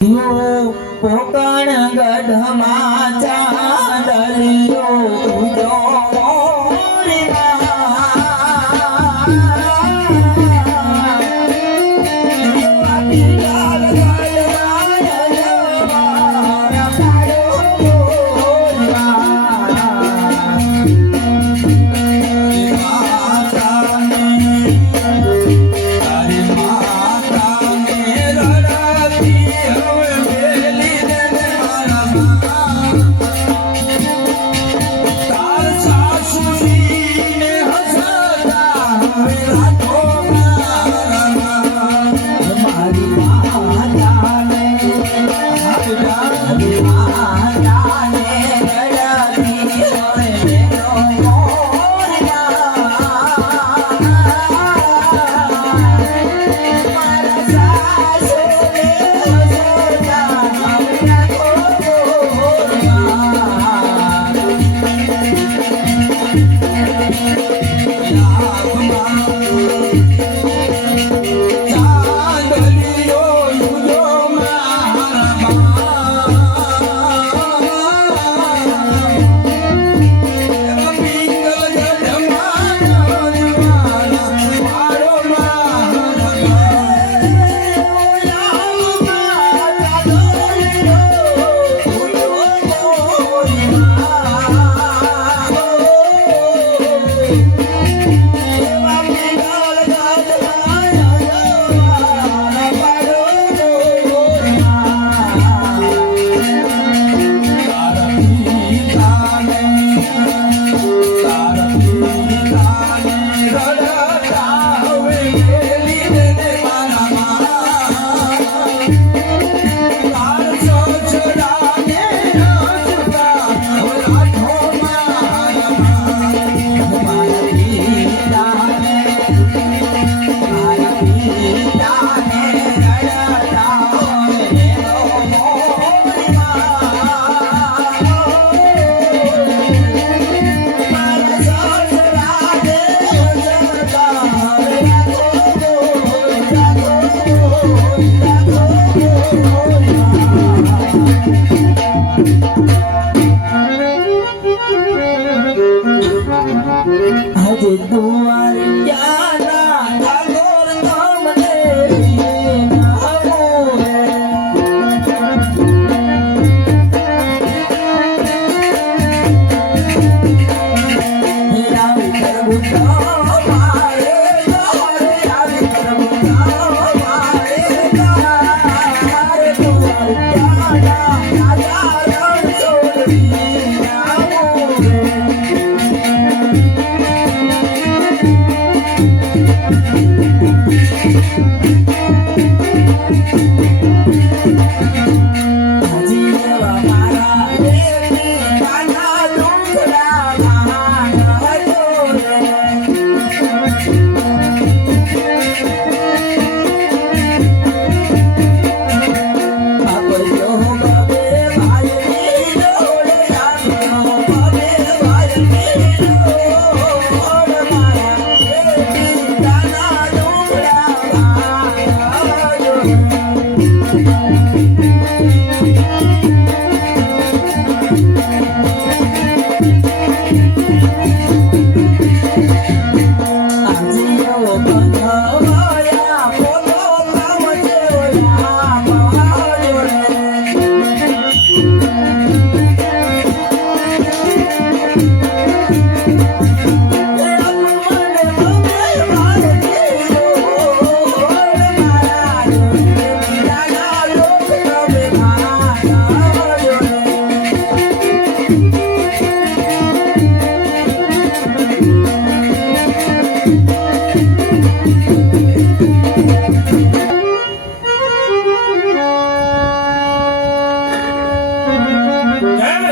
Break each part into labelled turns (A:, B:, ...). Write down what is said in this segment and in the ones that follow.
A: પોકણ ગઢમાં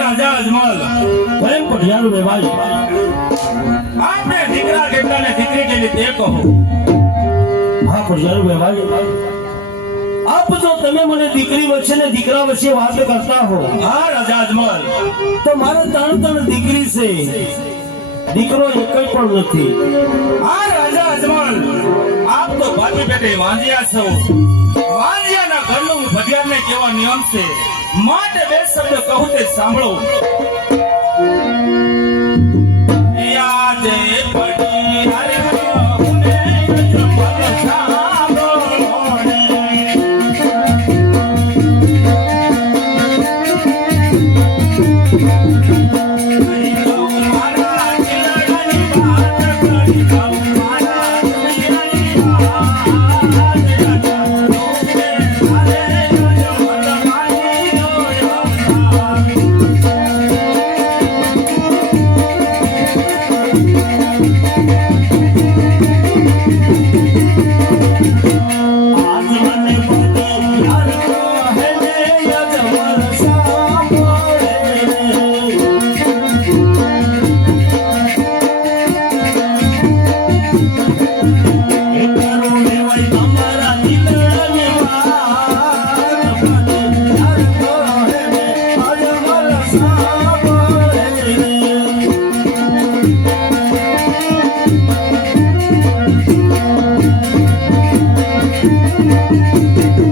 A: રાજા
B: અજમલ
C: કેમ પઢિયારું વેવાય
B: આપણે દીકરા કેટલાને દીકરી કેલી તે કહો
C: હા પઢિયારું વેવાય આપ જો તમે મને દીકરી વચ્ચે ને દીકરા વચ્ચે વાત કરતા હો
B: હા રાજા અજમલ
C: તો મારે ત્રણ ત્રણ દીકરી છે દીકરો એક પણ નથી
B: હા રાજા અજમલ આપ તો ભાભી બેટે વાંજ્યા છો. વાંજ્યાના કરલું ભગિયારને કેવા નિયમ છે? માટે બે શબ્દ કહું તે સાંભળો.
C: Thank you.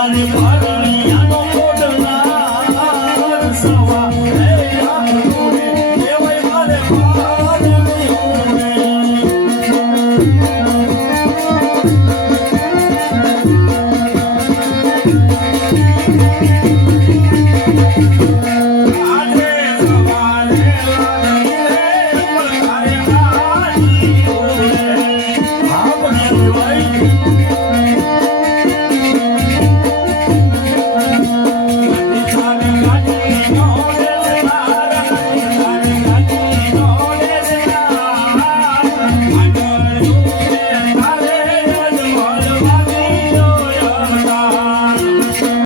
C: பாடு பாடு